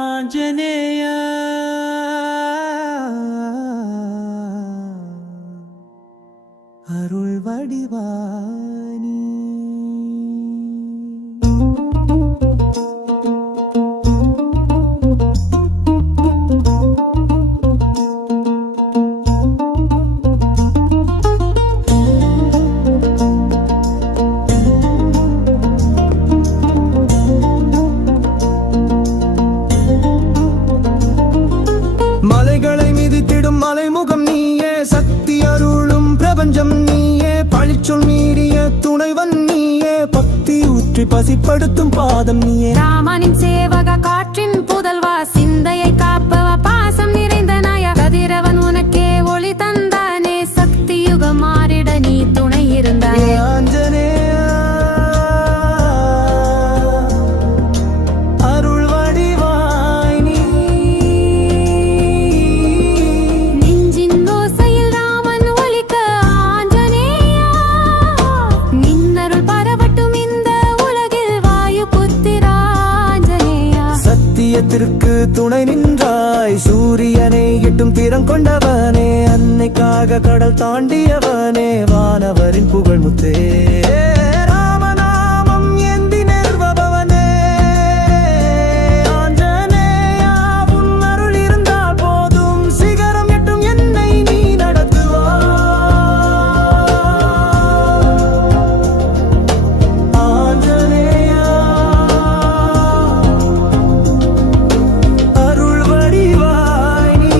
ஆஞ்சநேய அருள் வடிவானி மலைகளை மிதித்திடும் மலைமுகம் நீயே, சக்தி அருளும் பிரபஞ்சம் நீயே, பழிச்சொல் மீறிய துணைவன் நீயே, பக்தி ஊற்றி பசிப்படுத்தும் பாதம் நீயே. ராமனின் சேவக காற்றின் புதல்வா, சிந்தையை காப்பவ பாசம் நிறைந்த நாய, கதிரவன் உனக்கே ஒளி தந்தானே, சக்தி யுகம் மாறிட நீ துணை இருந்தானே. ஆஞ்சநேய அருள் வடிவாய் நீ. நெஞ்சின் ஓசையில் ராமன் ஒலிக்க ஆஞ்சநேயா, நின்னருள் பரவட்டும் இந்த உலகில் வாயு புத்திரா ஆஞ்சநேயா. சத்தியத்திற்கு துணை நின்றாய், சூரியனை எட்டும் திறம் கொண்டவனே, அன்னைக்காக கடல் தாண்டியவனே, வானவரின் புகழ் முத்தே. ராமநாமம் ஏந்தி நிற்பவனே, ஆஞ்சநேயா உன் அருள் இருந்தால் போதும், சிகரம் எட்டும் என்னை நீ நடத்துவாய். ஆஞ்சநேயா அருள் வடிவாய் நீ.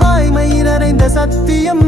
வாய்மை நிறைந்த சத்தியம்